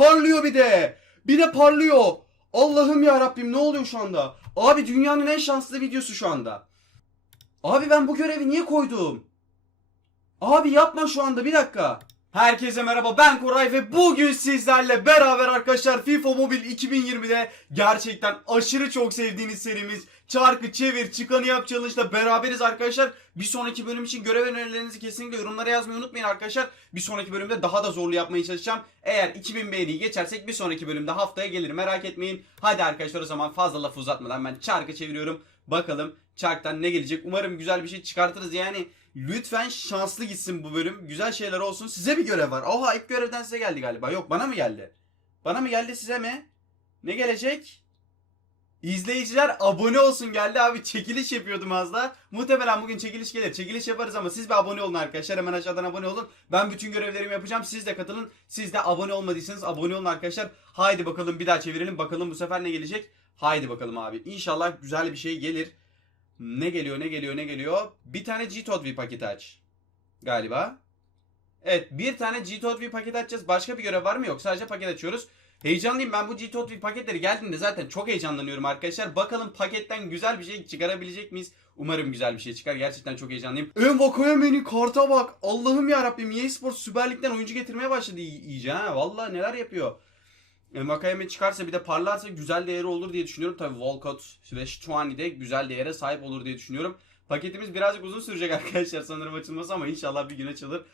Parlıyor bir de. Bir de parlıyor. Allah'ım ya Rabbim ne oluyor şu anda? Abi dünyanın en şanslı videosu şu anda. Abi ben bu görevi niye koydum? Abi yapma şu anda bir dakika. Herkese merhaba ben Koray ve bugün sizlerle beraber arkadaşlar FIFA Mobile 2020'de gerçekten aşırı çok sevdiğiniz serimiz Çarkı Çevir Çıkanı Yap Challenge'da beraberiz arkadaşlar. Bir sonraki bölüm için görev önerilerinizi kesinlikle yorumlara yazmayı unutmayın arkadaşlar. Bir sonraki bölümde daha da zorlu yapmaya çalışacağım. Eğer 2000 beğeniyi geçersek bir sonraki bölümde haftaya gelir merak etmeyin. Hadi arkadaşlar o zaman fazla laf uzatmadan ben çarkı çeviriyorum. Bakalım çarktan ne gelecek. Umarım güzel bir şey çıkartırız yani. Lütfen şanslı gitsin bu bölüm. Güzel şeyler olsun. Size bir görev var. Oha ilk görevden size geldi galiba. Yok bana mı geldi? Bana mı geldi size mi? Ne gelecek? İzleyiciler abone olsun geldi abi çekiliş yapıyordum az da. Muhtemelen bugün çekiliş gelir. Çekiliş yaparız ama siz bir abone olun arkadaşlar. Hemen aşağıdan abone olun. Ben bütün görevlerimi yapacağım. Siz de katılın. Siz de abone olmadıysanız abone olun arkadaşlar. Haydi bakalım bir daha çevirelim. Bakalım bu sefer ne gelecek? Haydi bakalım abi. İnşallah güzel bir şey gelir. Ne geliyor ne geliyor ne geliyor? Bir tane G-Tod paketi aç. Galiba. Evet bir tane G-Tod paketi açacağız. Başka bir görev var mı? Yok sadece paket açıyoruz. Heyecanlıyım ben bu G-Tod paketleri geldiğinde zaten çok heyecanlanıyorum arkadaşlar. Bakalım paketten güzel bir şey çıkarabilecek miyiz? Umarım güzel bir şey çıkar. Gerçekten çok heyecanlıyım. Envakayeme'nin karta bak. Allah'ım ya Rabbim. EA Sports Süper Lig'den oyuncu getirmeye başladı iy- iyice ha. Vallahi neler yapıyor. Envakayeme çıkarsa bir de parlarsa güzel değeri olur diye düşünüyorum. Tabii Walcott ve Stuani de güzel değere sahip olur diye düşünüyorum. Paketimiz birazcık uzun sürecek arkadaşlar sanırım açılması ama inşallah bir gün açılır.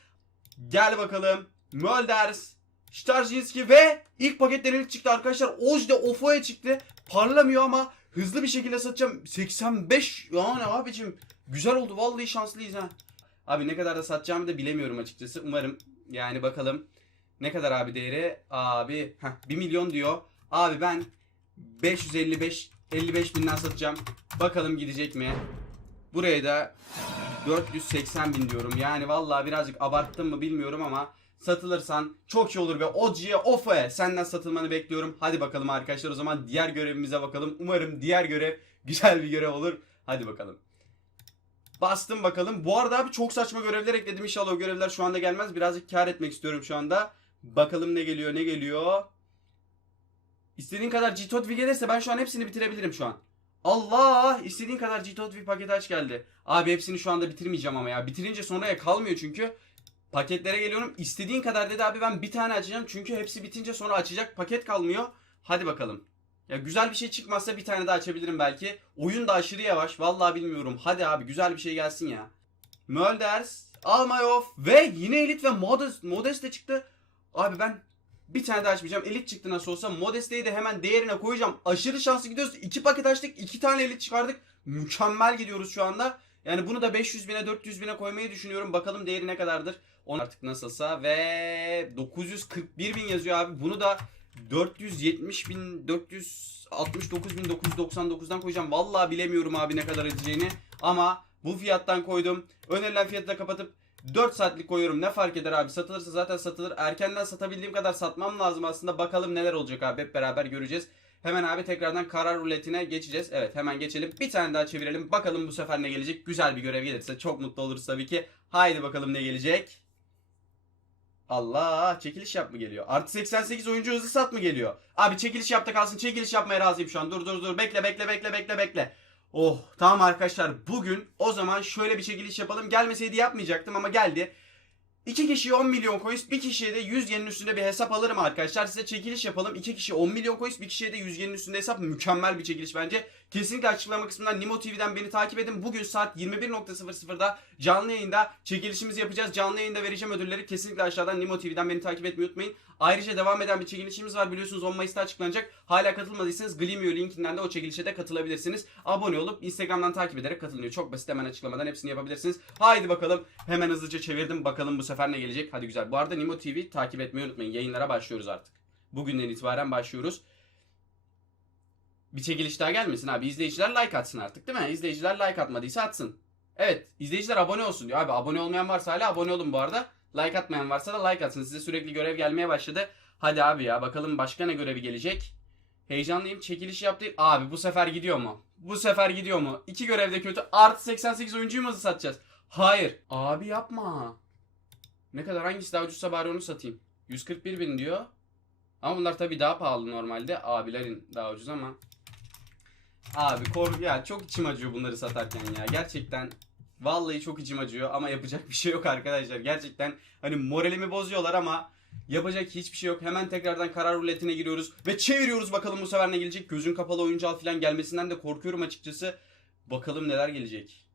Gel bakalım. Mölders, Starzinski ve ilk paketlerin ilk çıktı arkadaşlar. Ojde Ofo'ya çıktı. Parlamıyor ama hızlı bir şekilde satacağım. 85 yani abicim güzel oldu. Vallahi şanslıyız ha. Abi ne kadar da satacağımı da bilemiyorum açıkçası. Umarım yani bakalım. Ne kadar abi değeri? Abi heh, 1 milyon diyor. Abi ben 555 55 binden satacağım. Bakalım gidecek mi? Buraya da 480 bin diyorum. Yani vallahi birazcık abarttım mı bilmiyorum ama satılırsan çok iyi olur ve Oji'ye Ofo'ya senden satılmanı bekliyorum. Hadi bakalım arkadaşlar o zaman diğer görevimize bakalım. Umarım diğer görev güzel bir görev olur. Hadi bakalım. Bastım bakalım. Bu arada abi çok saçma görevler ekledim. İnşallah o görevler şu anda gelmez. Birazcık kar etmek istiyorum şu anda. Bakalım ne geliyor ne geliyor. İstediğin kadar G-Tot V gelirse ben şu an hepsini bitirebilirim şu an. Allah! istediğin kadar G-Tot V paket aç geldi. Abi hepsini şu anda bitirmeyeceğim ama ya. Bitirince sonraya kalmıyor çünkü. Paketlere geliyorum. İstediğin kadar dedi abi ben bir tane açacağım. Çünkü hepsi bitince sonra açacak paket kalmıyor. Hadi bakalım. Ya güzel bir şey çıkmazsa bir tane daha açabilirim belki. Oyun da aşırı yavaş. Vallahi bilmiyorum. Hadi abi güzel bir şey gelsin ya. Mölders, Almayov ve yine Elit ve Modest, Modest de çıktı. Abi ben bir tane daha açmayacağım. Elit çıktı nasıl olsa. Modest'eyi de hemen değerine koyacağım. Aşırı şanslı gidiyoruz. İki paket açtık. iki tane elit çıkardık. Mükemmel gidiyoruz şu anda. Yani bunu da 500 bine 400 bine koymayı düşünüyorum. Bakalım değeri ne kadardır. Onu artık nasılsa ve 941 bin yazıyor abi. Bunu da 470 bin 469 bin 999'dan koyacağım. Vallahi bilemiyorum abi ne kadar edeceğini. Ama bu fiyattan koydum. Önerilen fiyatı da kapatıp 4 saatlik koyuyorum. Ne fark eder abi? Satılırsa zaten satılır. Erkenden satabildiğim kadar satmam lazım aslında. Bakalım neler olacak abi. Hep beraber göreceğiz. Hemen abi tekrardan karar ruletine geçeceğiz. Evet hemen geçelim. Bir tane daha çevirelim. Bakalım bu sefer ne gelecek. Güzel bir görev gelirse çok mutlu oluruz tabii ki. Haydi bakalım ne gelecek. Allah çekiliş yap mı geliyor? Artı 88 oyuncu hızlı sat mı geliyor? Abi çekiliş yap da kalsın. Çekiliş yapmaya razıyım şu an. Dur dur dur. Bekle bekle bekle bekle bekle. Oh tamam arkadaşlar bugün o zaman şöyle bir çekiliş yapalım. Gelmeseydi yapmayacaktım ama geldi. İki kişiye 10 milyon coins, bir kişiye de 100 yenin üstünde bir hesap alırım arkadaşlar. Size çekiliş yapalım. İki kişi 10 milyon coins, bir kişiye de 100 yenin üstünde hesap. Mükemmel bir çekiliş bence. Kesinlikle açıklama kısmından Nimo TV'den beni takip edin. Bugün saat 21.00'da canlı yayında çekilişimizi yapacağız. Canlı yayında vereceğim ödülleri. Kesinlikle aşağıdan Nimo TV'den beni takip etmeyi unutmayın. Ayrıca devam eden bir çekilişimiz var. Biliyorsunuz 10 Mayıs'ta açıklanacak. Hala katılmadıysanız Glimio linkinden de o çekilişe de katılabilirsiniz. Abone olup Instagram'dan takip ederek katılınıyor. Çok basit hemen açıklamadan hepsini yapabilirsiniz. Haydi bakalım. Hemen hızlıca çevirdim. Bakalım bu sefer ne gelecek. Hadi güzel. Bu arada Nimo TV takip etmeyi unutmayın. Yayınlara başlıyoruz artık. Bugünden itibaren başlıyoruz. Bir çekiliş daha gelmesin abi. İzleyiciler like atsın artık değil mi? İzleyiciler like atmadıysa atsın. Evet izleyiciler abone olsun diyor. Abi abone olmayan varsa hala abone olun bu arada. Like atmayan varsa da like atsın. Size sürekli görev gelmeye başladı. Hadi abi ya bakalım başka ne görevi gelecek. Heyecanlıyım. Çekiliş yaptık. Abi bu sefer gidiyor mu? Bu sefer gidiyor mu? İki görevde kötü. Artı 88 oyuncuyu mu satacağız? Hayır. Abi yapma. Ne kadar hangisi daha ucuzsa bari onu satayım. 141 bin diyor. Ama bunlar tabii daha pahalı normalde. Abilerin daha ucuz ama. Abi kor ya çok içim acıyor bunları satarken ya. Gerçekten vallahi çok içim acıyor ama yapacak bir şey yok arkadaşlar. Gerçekten hani moralimi bozuyorlar ama yapacak hiçbir şey yok. Hemen tekrardan karar ruletine giriyoruz ve çeviriyoruz bakalım bu sefer ne gelecek. Gözün kapalı oyuncu al falan gelmesinden de korkuyorum açıkçası. Bakalım neler gelecek.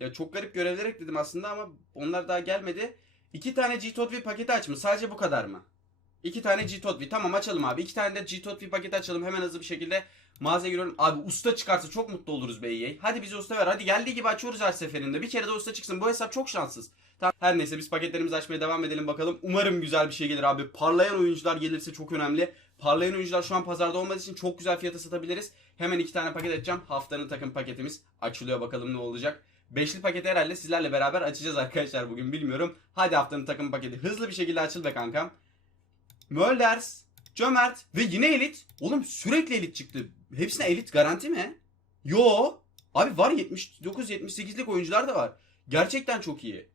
Ya çok garip görevler ekledim aslında ama onlar daha gelmedi. İki tane G-Tot paketi açmış. Sadece bu kadar mı? İki tane G-Tot Tamam açalım abi. İki tane de G-Tot paketi açalım. Hemen hızlı bir şekilde mağazaya giriyorum. Abi usta çıkarsa çok mutlu oluruz be EA. Hadi bize usta ver. Hadi geldiği gibi açıyoruz her seferinde. Bir kere de usta çıksın. Bu hesap çok şanssız. Tamam. Her neyse biz paketlerimizi açmaya devam edelim bakalım. Umarım güzel bir şey gelir abi. Parlayan oyuncular gelirse çok önemli. Parlayan oyuncular şu an pazarda olmadığı için çok güzel fiyata satabiliriz. Hemen iki tane paket açacağım. Haftanın takım paketimiz açılıyor bakalım ne olacak. Beşli paketi herhalde sizlerle beraber açacağız arkadaşlar bugün bilmiyorum. Hadi haftanın takım paketi hızlı bir şekilde açıl be kankam. Mölders, Cömert ve yine elit. Oğlum sürekli elit çıktı. Hepsine elit garanti mi? Yo. Abi var 79-78'lik oyuncular da var. Gerçekten çok iyi.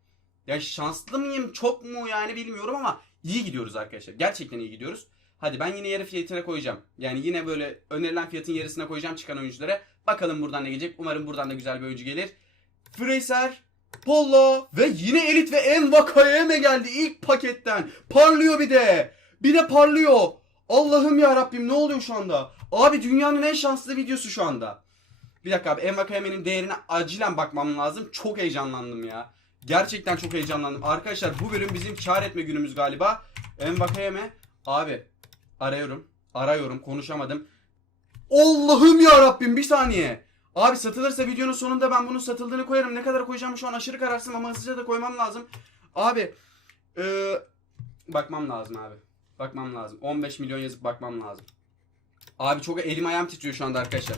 Ya şanslı mıyım çok mu yani bilmiyorum ama iyi gidiyoruz arkadaşlar. Gerçekten iyi gidiyoruz. Hadi ben yine yarı fiyatına koyacağım. Yani yine böyle önerilen fiyatın yarısına koyacağım çıkan oyunculara. Bakalım buradan ne gelecek. Umarım buradan da güzel bir oyuncu gelir. Fraser, Polo ve yine Elit ve Envakayeme geldi ilk paketten. Parlıyor bir de. Bir de parlıyor. Allah'ım ya Rabbim ne oluyor şu anda? Abi dünyanın en şanslı videosu şu anda. Bir dakika abi Envakayeme'nin değerine acilen bakmam lazım. Çok heyecanlandım ya. Gerçekten çok heyecanlandım. Arkadaşlar bu bölüm bizim kar etme günümüz galiba. Envakayeme abi arıyorum. Arıyorum konuşamadım. Allah'ım ya Rabbim bir saniye. Abi satılırsa videonun sonunda ben bunun satıldığını koyarım. Ne kadar koyacağım şu an aşırı kararsın ama hızlıca da koymam lazım. Abi eee, bakmam lazım abi. Bakmam lazım. 15 milyon yazıp bakmam lazım. Abi çok elim ayağım titriyor şu anda arkadaşlar.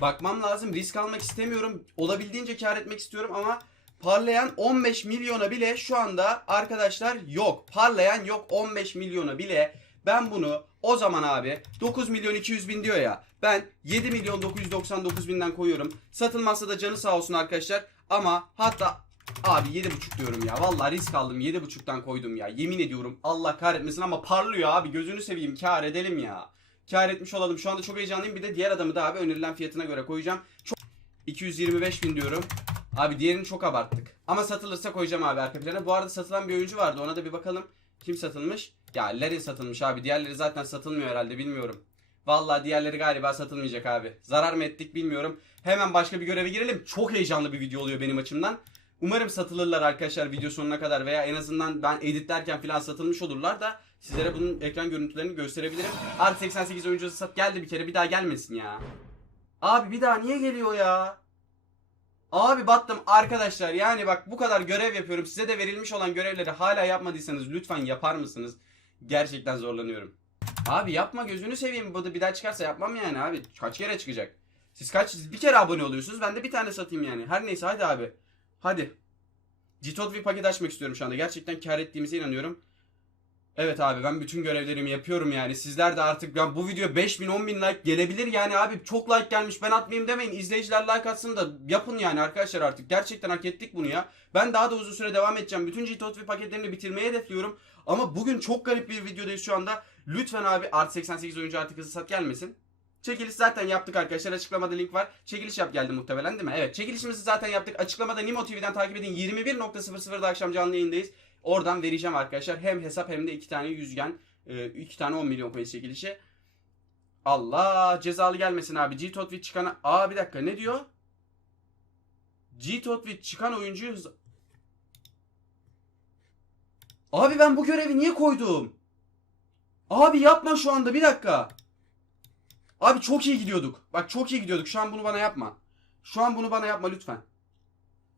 Bakmam lazım. Risk almak istemiyorum. Olabildiğince kar etmek istiyorum ama parlayan 15 milyona bile şu anda arkadaşlar yok. Parlayan yok 15 milyona bile. Ben bunu o zaman abi 9 milyon 200 bin diyor ya. Ben 7 milyon 999 binden koyuyorum. Satılmazsa da canı sağ olsun arkadaşlar. Ama hatta abi 7.5 diyorum ya. Vallahi risk aldım 7.5'tan koydum ya. Yemin ediyorum Allah kahretmesin ama parlıyor abi. Gözünü seveyim kar edelim ya. Kar etmiş olalım. Şu anda çok heyecanlıyım. Bir de diğer adamı da abi önerilen fiyatına göre koyacağım. Çok 225 bin diyorum. Abi diğerini çok abarttık. Ama satılırsa koyacağım abi arka plana. Bu arada satılan bir oyuncu vardı. Ona da bir bakalım. Kim satılmış? Ya Larry satılmış abi. Diğerleri zaten satılmıyor herhalde bilmiyorum. Vallahi diğerleri galiba satılmayacak abi. Zarar mı ettik bilmiyorum. Hemen başka bir göreve girelim. Çok heyecanlı bir video oluyor benim açımdan. Umarım satılırlar arkadaşlar video sonuna kadar veya en azından ben editlerken falan satılmış olurlar da sizlere bunun ekran görüntülerini gösterebilirim. Artı 88 oyuncu sat geldi bir kere bir daha gelmesin ya. Abi bir daha niye geliyor ya? Abi battım arkadaşlar yani bak bu kadar görev yapıyorum. Size de verilmiş olan görevleri hala yapmadıysanız lütfen yapar mısınız? Gerçekten zorlanıyorum. Abi yapma gözünü seveyim. Bu da bir daha çıkarsa yapmam yani abi. Kaç kere çıkacak? Siz kaç siz bir kere abone oluyorsunuz. Ben de bir tane satayım yani. Her neyse hadi abi. Hadi. G-Tot bir paket açmak istiyorum şu anda. Gerçekten kar ettiğimize inanıyorum. Evet abi ben bütün görevlerimi yapıyorum yani. Sizler de artık ben bu video 5000 10000 like gelebilir yani abi. Çok like gelmiş ben atmayayım demeyin. İzleyiciler like atsın da yapın yani arkadaşlar artık. Gerçekten hak ettik bunu ya. Ben daha da uzun süre devam edeceğim. Bütün G-Tot paketlerini bitirmeyi hedefliyorum. Ama bugün çok garip bir videodayız şu anda. Lütfen abi artı 88 oyuncu artık hızlı sat gelmesin. Çekiliş zaten yaptık arkadaşlar. Açıklamada link var. Çekiliş yap geldi muhtemelen değil mi? Evet. Çekilişimizi zaten yaptık. Açıklamada Nimo TV'den takip edin. 21.00'da akşam canlı yayındayız. Oradan vereceğim arkadaşlar. Hem hesap hem de iki tane yüzgen. e, iki tane 10 milyon coin çekilişi. Allah cezalı gelmesin abi. G-Tot çıkan... Aa bir dakika ne diyor? G-Tot çıkan oyuncuyu... Abi ben bu görevi niye koydum? Abi yapma şu anda bir dakika. Abi çok iyi gidiyorduk. Bak çok iyi gidiyorduk. Şu an bunu bana yapma. Şu an bunu bana yapma lütfen.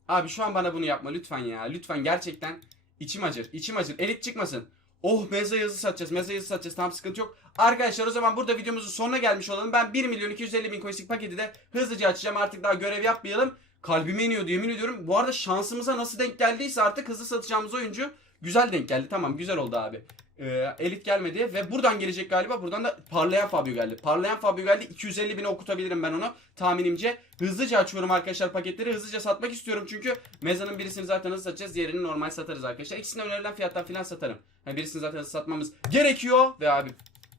Abi şu an bana bunu yapma lütfen ya. Lütfen gerçekten içim acır. İçim acır. Elit çıkmasın. Oh meza yazı satacağız. Meza yazı satacağız. Tamam sıkıntı yok. Arkadaşlar o zaman burada videomuzun sonuna gelmiş olalım. Ben 1 milyon 250 bin coinslik paketi de hızlıca açacağım. Artık daha görev yapmayalım. Kalbime iniyordu yemin ediyorum. Bu arada şansımıza nasıl denk geldiyse artık hızlı satacağımız oyuncu Güzel denk geldi. Tamam güzel oldu abi. Ee, elit gelmedi ve buradan gelecek galiba. Buradan da parlayan Fabio geldi. Parlayan Fabio geldi. 250 bine okutabilirim ben onu tahminimce. Hızlıca açıyorum arkadaşlar paketleri. Hızlıca satmak istiyorum çünkü mezanın birisini zaten hızlı satacağız. Diğerini normal satarız arkadaşlar. İkisini önerilen fiyattan filan satarım. Yani birisini zaten hızlı satmamız gerekiyor. Ve abi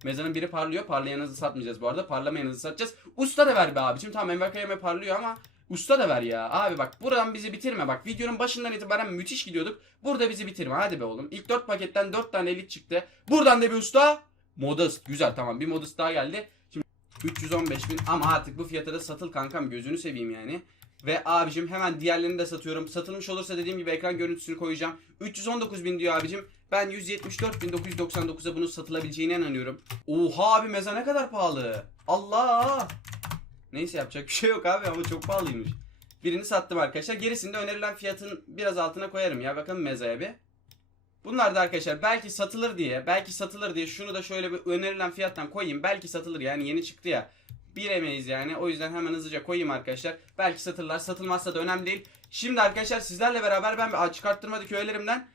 mezanın biri parlıyor. Parlayan satmayacağız bu arada. Parlamayan satacağız. Usta da ver be abicim. Tamam Envakayeme parlıyor ama Usta da ver ya. Abi bak buradan bizi bitirme. Bak videonun başından itibaren müthiş gidiyorduk. Burada bizi bitirme. Hadi be oğlum. İlk 4 paketten 4 tane elit çıktı. Buradan da bir usta. Modest. Güzel tamam. Bir modest daha geldi. Şimdi 315 bin ama artık bu fiyata da satıl kankam gözünü seveyim yani. Ve abicim hemen diğerlerini de satıyorum. Satılmış olursa dediğim gibi ekran görüntüsünü koyacağım. 319 bin diyor abicim. Ben 174.999'a bunun satılabileceğine inanıyorum. Oha abi meza ne kadar pahalı. Allah. Neyse yapacak bir şey yok abi ama çok pahalıymış. Birini sattım arkadaşlar. Gerisini de önerilen fiyatın biraz altına koyarım ya. Bakalım mezaya bir. Bunlar da arkadaşlar belki satılır diye, belki satılır diye şunu da şöyle bir önerilen fiyattan koyayım. Belki satılır yani yeni çıktı ya. Bilemeyiz yani. O yüzden hemen hızlıca koyayım arkadaşlar. Belki satırlar. Satılmazsa da önemli değil. Şimdi arkadaşlar sizlerle beraber ben bir çıkarttırmadık köylerimden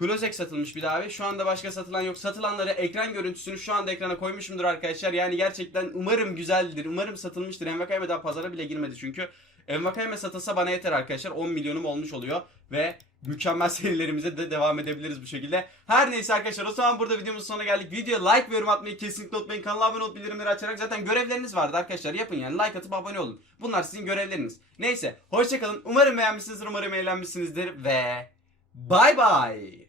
Klozek satılmış bir daha abi. Şu anda başka satılan yok. Satılanları ekran görüntüsünü şu anda ekrana koymuşumdur arkadaşlar. Yani gerçekten umarım güzeldir. Umarım satılmıştır. Envakayme daha pazara bile girmedi çünkü. Envakayme satılsa bana yeter arkadaşlar. 10 milyonum olmuş oluyor. Ve mükemmel serilerimize de devam edebiliriz bu şekilde. Her neyse arkadaşlar o zaman burada videomuzun sonuna geldik. Videoya like ve yorum atmayı kesinlikle unutmayın. Kanala abone olup bildirimleri açarak zaten görevleriniz vardı arkadaşlar. Yapın yani like atıp abone olun. Bunlar sizin görevleriniz. Neyse hoşçakalın. Umarım beğenmişsinizdir. Umarım eğlenmişsinizdir. Ve bay bay.